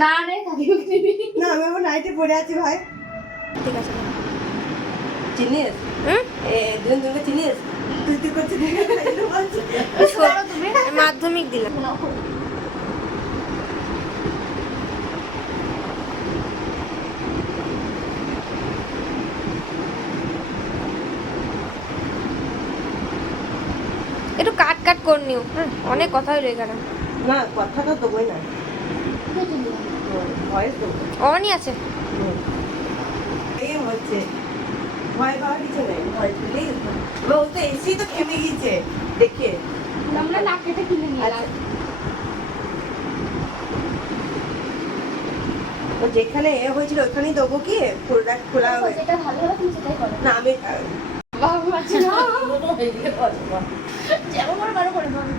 না রে কাকিমা দিবি না আমি আমার নাইটে পড়ে আছি ভাই। ঠিক আছে চিনিস দুজন দুজনকে চিনিস তুই তুই করছিস তুমি মাধ্যমিক দিলাম একটু কাট কাট করে নিও। অনেক কথা হইলো এখানে। না কথা তো দেবোই না, ভয়েস দেবো। অনই আছে। এই হচ্ছে ভয় পাওয়ার কিছু নেই, ভয় পেলেই ও তো এসি তো খেমে গিয়েছে দেখে। আমরা নাক কেটে কিনে নিয়ে এলাম। ও যেখানে এ হয়েছিল ওখানেই দেবো কি খোলা খোলা হয়ে। যেটা ভালো হবে তুমি সেটাই করো। না আমি বাবু আছে না যেমন করে বারো করে বাবু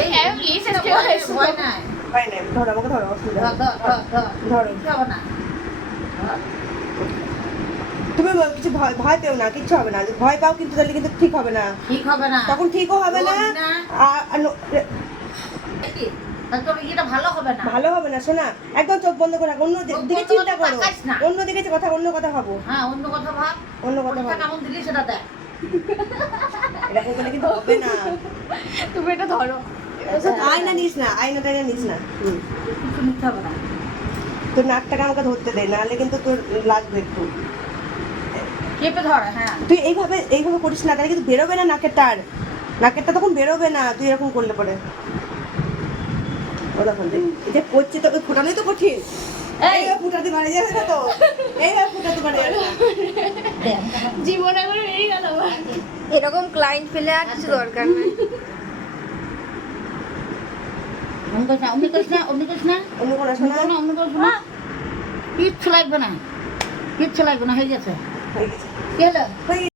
এই এসে কেউ এসে ভয় নাই, ভয় নেই, ধরো আমাকে ধরো, অসুবিধা ধর নেই। ধর ধর ধর, ধরো কিছু হবে না। তুমি কিছু ভয় ভয় পেও না, কিচ্ছু হবে না। যদি ভয় পাও কিন্তু তাহলে কিন্তু ঠিক হবে না, ঠিক হবে না, তখন ঠিকও হবে না। রোগ না। আর তাহলে তোর এটা ভালো হবে না। ভালো হবে না। শোনা, একদম চোখ বন্ধ করে রাখো, অন্য চোখ দিকে বন্ধ চিন্তা করে করো, তাকাস না। অন্য দিকে যে কথা, অন্য কথা ভাবো, হ্যাঁ, অন্য কথা ভাব, অন্য কথা পরীক্ষা ভাবো। কেমন দিলি সেটা দেখ। এরকম করলে কিন্তু হবে না। তুমি এটা ধরো। আয়না নিস না, আয়না টাইনা নিস না। কিছু নিতে হবে না। তোর নাকটাকে আমাকে ধরতে দে, নাহলে কিন্তু তোর লাগবে একটু। চেপে ধর, হ্যাঁ। তুই এইভাবে এইভাবে করিস না, তাহলে কিন্তু বেরোবে না নাকেরটা, নাকেরটা তখন বেরোবে না তুই এরকম করলে পরে। ও দেখুন এটা করছে তো, ফোটানোই তো কঠিন। এই এইভাবে ফুটাতে পারে যাবে না তো, এইভাবে ফুটাতে পারে যাবে না। জীবনে করে বেরিয়ে গেল এরকম ক্লায়েন্ট পেলে আর কিছু দরকার নেই। অমনি করিস না, অমনি করিস না, অমনি করিস না, অন্য কোনো অমনি শোনা করিস না, অমনি করিস না। কিচ্ছু লাগবে না, কিচ্ছু লাগবে না, হয়ে গেছে। হয়ে গেছে, কি হলো? হয়ে গেছে।